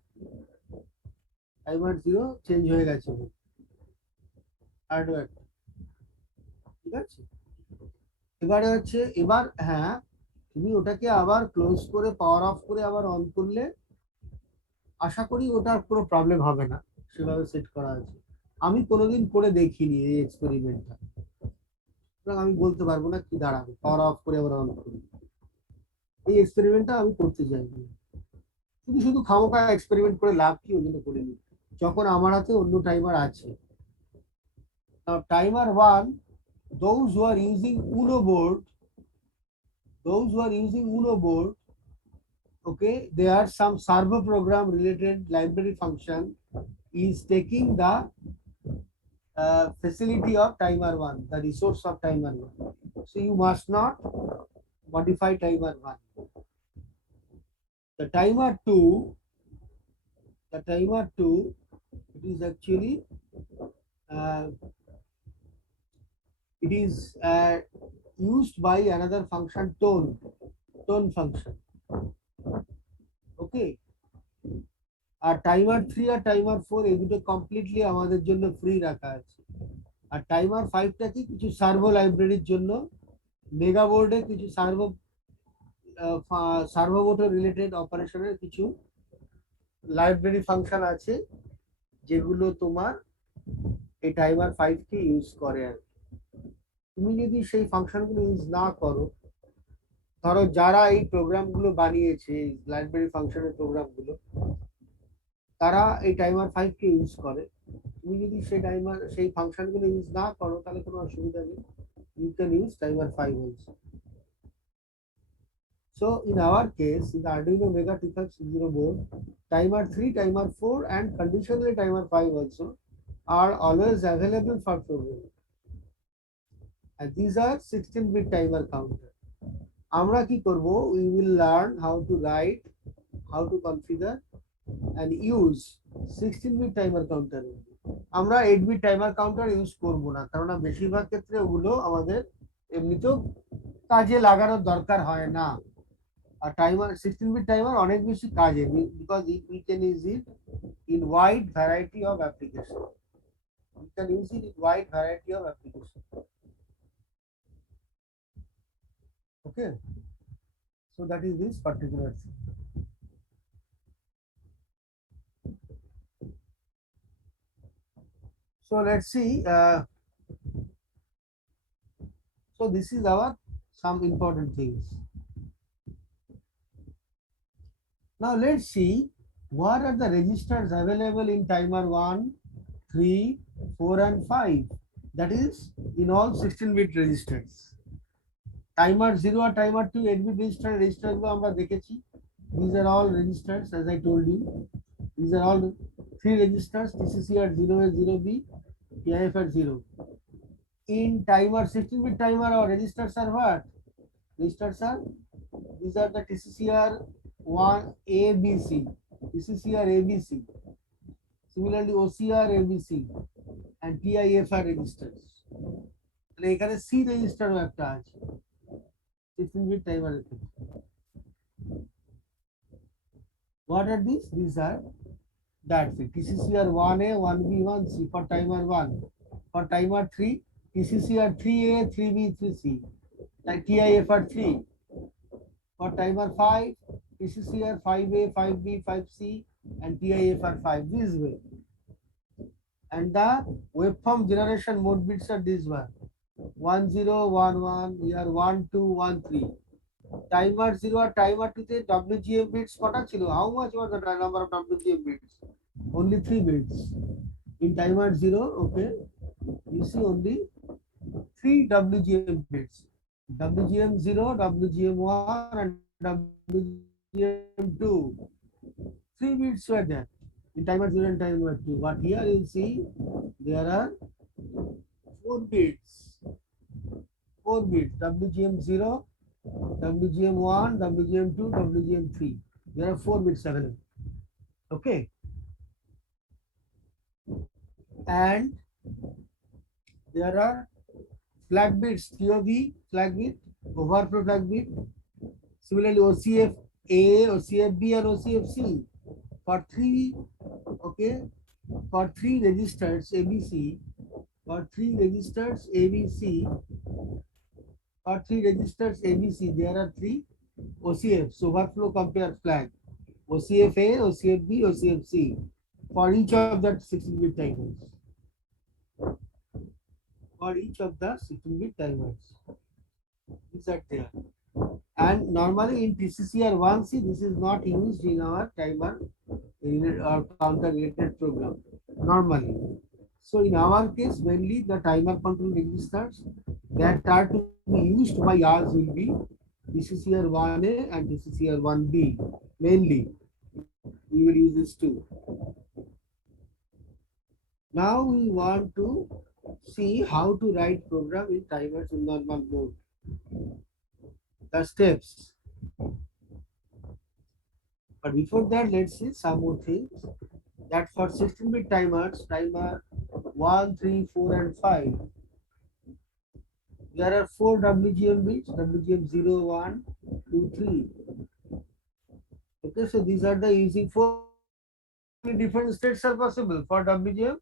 টাইমার জিরো চেঞ্জ হয়ে গেছে হার্ডওয়্যার। ঠিক আছে, এবারে হচ্ছে এবার হ্যাঁ, তুমি ওটাকে আবার ক্লোজ করে পাওয়ার অফ করে আবার অন করলে আশা করি ওটার কোনো প্রবলেম হবে না, সেভাবে সেট করা আছে। আমি কোনোদিন করে দেখিনি এই এক্সপেরিমেন্টটা, সুতরাং আমি বলতে পারবো না কি দাঁড়াবে পাওয়ার অফ করে আবার অন করি। এই এক্সপেরিমেন্টটা আমি করতে চাইনি, শুধু শুধু খামোখা এক্সপেরিমেন্ট করে লাভ কি, ওই জন্য করিনি যখন আমার হাতে অন্য টাইমার আছে। Now timer one, those who are using Uno board, those who are using Uno board, okay, there are some servo program related library function is taking the facility of timer one, the resource of timer one. So you must not modify timer one. The timer two, it is actually uh, it is used by another function tone function. Okay, R timer 3 R timer 4 এই দুটো completely আমাদের জন্য free রাখা আছে। আর timer 5টা কি কিছু servo লাইব্রেরির জন্য মেগা বোর্ডে কিছু সার্ভো মোটর রিলেটেড অপারেশনের কিছু লাইব্রেরি ফাংশন আছে যেগুলো তোমার এই টাইমার 5 কে ইউজ করে। আর তুমি যদি সেই ফাংশনগুলো ইউজ না করো, ধরো যারা এই প্রোগ্রামগুলো বানিয়েছে লাইব্রেরি ফাংশনের প্রোগ্রামগুলো, তারা এই টাইমার 5 কে ইউজ করে, তুমি যদি সেই ফাংশনগুলো ইউজ না করো তাহলে কোনো অসুবিধা নেই, you can use timer 5 also. So in our case, in the Arduino Mega T560 board, timer 3, timer 4 and conditionally timer 5 also are always available for programming. And these are 16-bit timer counter. আমরা কি করব, we will learn how to write, how to configure and use 16-bit timer counter. আমরা 8-bit timer counter use করব না, কারণ বেশিরভাগ ক্ষেত্রে ওগুলো আমাদের এমনিতেও কাজে লাগানোর দরকার হয় না। আর টাইমার 16-bit টাইমার অনেক বেশি কাজে, because we can use it in wide variety of application. We can use it in wide variety of application. Okay, so that is this particular thing. So let's see. So this is our some important things. Now let's see what are the registers available in timer 1, 3, 4 and 5. That is in all 16-bit registers. Timer 0 or timer 2 8-bit register গুলো আমরা দেখেছি। These are all registers as I told you. These are all 3 registers, TCCR 0A 0B, TIFR 0. In timer 16-bit timer our registers are what? Registers are, these are the TCCR 1 ABC, TCCR ABC, similarly OCR ABC and TIFR registers. তাহলে এখানে C রেজিস্টারও একটা আছে 16-bit টাইমারের ক্ষেত্রে। What are these? These are that's it. TCCR 1A, 1B, 1C for timer 1. For timer 3, TCCR 3A, 3B, 3C. Like TIFR 3. For timer 5, TCCR 5A, 5B, 5C and TIFR 5 this way. And the waveform generation mode bits are this one. 1011, here 1213. Timer 0 or timer 2 তে WGM bits কটা ছিল? How much was the number of WGM bits? Only 3 bits. In timer 0, okay, you see only 3 WGM bits. WGM 0, WGM 1 and WGM 2. 3 bits were there in timer 0 and timer 2. But here you see there are 4 bits. 4 bits WGM 0, WGM1, WGM2, WGM3. There are 4 bits available. Okay. And there are flag bits, TOV flag bit, overflow flag bit. Similarly, OCF A, OCF B, and OCF C. For 3, okay, for 3 registers ABC, for 3 registers ABC, for 3 registers ABC, there are 3 OCFs, overflow compare flag. OCF A, OCF B, OCF C. For each of the 16-bit timers. For each of the 16-bit timers. These are there. And normally in TCCR1C, this is not used in our timer or counter related program. Normally. So in our case, mainly the timer control registers that are to be used by us will be TCCR1A and TCCR1B. Mainly, we will use this too. Now we want to see how to write program in timers in normal mode. The steps. But before that, let's see some more things. That for 16-bit timers, timer 1, 3, 4, and 5, there are 4 WGM bits, WGM 0, 1, 2, 3. Okay, so these are the using 4 different states are possible for WGM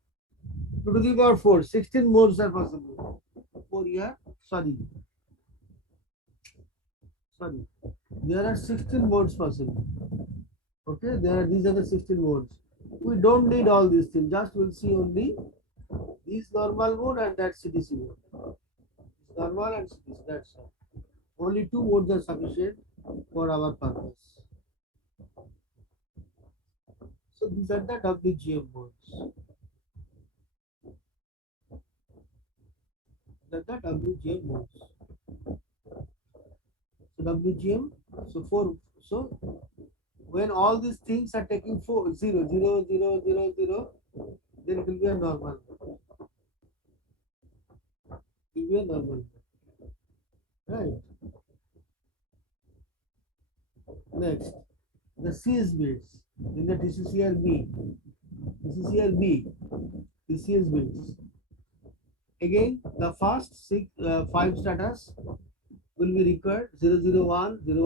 2 to the power 4. 16 modes are possible. 4 here, sorry. There are 16 modes possible. Okay, these are the 16 modes. We don't need all these things, just we'll see only this normal mode and that CDC mode. Normal and CDC, that's all. Only 2 modes are sufficient for our purpose. So these are the WGM modes. That's the WGM modes. So WGM, so when all these things are taking 4, 0, 0, 0, 0, 0, then it will be a normal. It will be a normal. Right. Next, the CS bits in the TCCR-B. TCS bits. Again, the first 5 status will be required 001, 010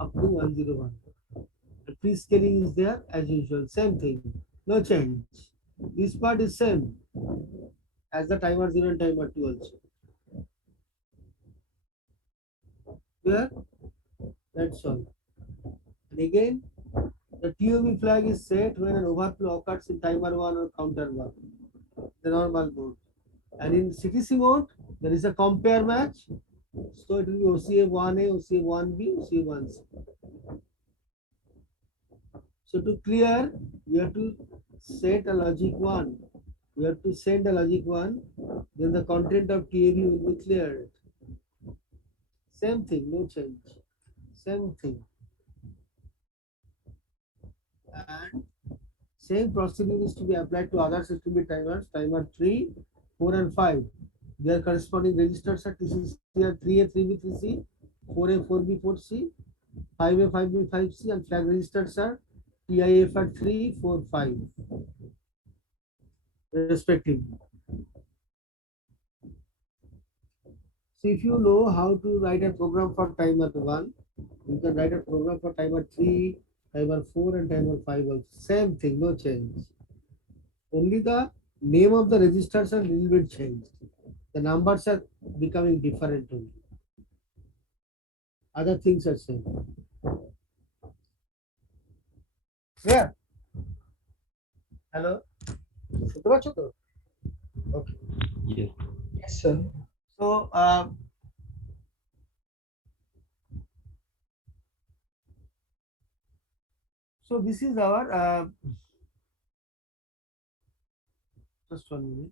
up to 101. The pre-scaling is there as usual, same thing, no change. This part is same as the timer 0 and timer 2 also. Clear? That's all. And again, the TOV flag is set when an overflow occurs in timer 1 or counter 1, the normal mode. And in CTC mode, there is a compare match. So it will be OCF1A, OCF1B, OCF1C. So to clear, we have to set a logic 1. We have to send a logic 1. Then the content of TAV will be cleared. Same thing, no change. Same thing. And same procedure is to be applied to other 16-bit timers, timer 3, 4, and 5. Their corresponding registers are TCCR 3A, 3B, 3C, 4A, 4B, 4C, 5A, 5B, 5C, and flag registers are TIF at 3, 4, 5, respectively. So if you know how to write a program for timer 1, you can write a program for timer 3, timer 4, and timer 5 also. Same thing, no change. Only the name of the registers are a little bit changed. The numbers are becoming different only. Other things are same. Yeah. Hello. Okay. Yes. Yes, sir. So so this is our just 1 minute.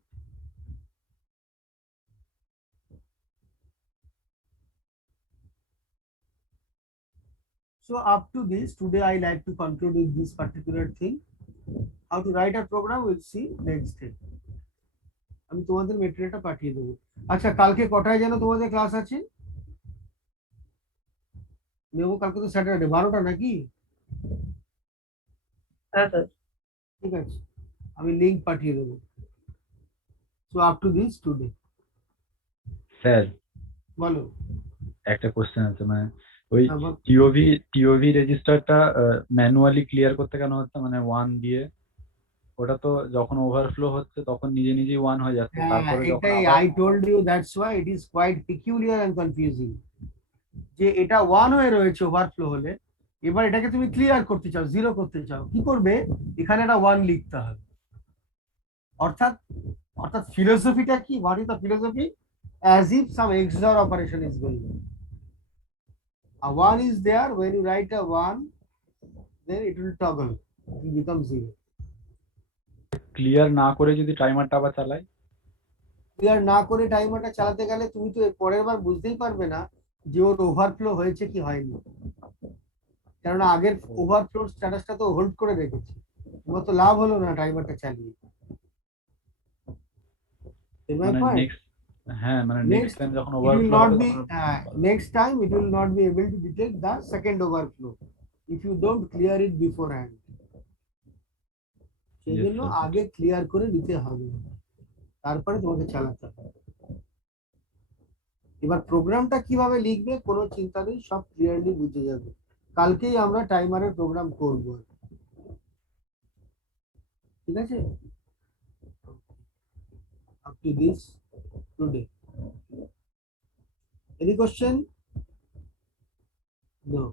So up to this, today I like to conclude with this particular thing. How to write a program, we'll see next day. আমি তোমাদের মেটেরিয়ালটা পাঠিয়ে দেবো। আচ্ছা, কালকে কটায় যেন তোমাদের class আছে? মেমো কালকে তো স্যাটারডে 12টা নাকি? হ্যাঁ স্যার। ঠিক আছে, আমি লিংক পাঠিয়ে দেবো। So up to this today. Sir বলো। একটা কোশ্চেন আছে, মানে ওই আবার টিওভি রেজিস্টারটা ম্যানুয়ালি ক্লিয়ার করতে কেন হচ্ছে, মানে 1 দিয়ে? ওটা তো যখন ওভারফ্লো হচ্ছে তখন নিজে নিজেই 1 হয়ে যাচ্ছে, তারপরে যখন এটাই আবার I told you, that's why it is quite peculiar and confusing, যে এটা 1 হয়ে রয়েছে ওভারফ্লো হলে, এবার এটাকে তুমি ক্লিয়ার করতে চাও, 0 করতে চাও, কি করবে? এখানে একটা 1 লিখতে হবে। অর্থাৎ অর্থাৎ ফিলোসফিটা কি? What is the philosophy? As if some XOR operation is going on, a 1 is there, when you write a 1 then it will toggle, it will become 0. Clear না করে যদি টাইমারটা আবার চালাই? ক্লিয়ার না করে টাইমারটা চালাতে গেলে তুমি তো এর পরের বার বুঝতেই পারবে না যে ওর ওভারফ্লো হয়েছে কি হয়নি, কেননা আগের ওভারফ্লো স্ট্যাটাসটা তো হোল্ড করে রেখেছে, তোমার তো লাভ হলো না টাইমারটা চালিয়ে। Am I মানে fine? নেক্সট, হ্যাঁ মানে নেক্সট Next, টাইম যখন it will ওভারফ্লো not হবে be তখন next time it will not be able to detect the second overflow if you don't clear it beforehand. সেই Yes, জন্য sir. আগে clear করে নিতে হবে, তারপরে তোমাকে চালাতে হবে। এবার প্রোগ্রামটা কিভাবে লিখবে কোনো চিন্তা নেই, সব ক্লিয়ারলি বুঝে যাবে। কালকেই আমরা টাইমারের প্রোগ্রাম করব, ঠিক আছে? Up to this today. Any question? No.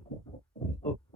Okay.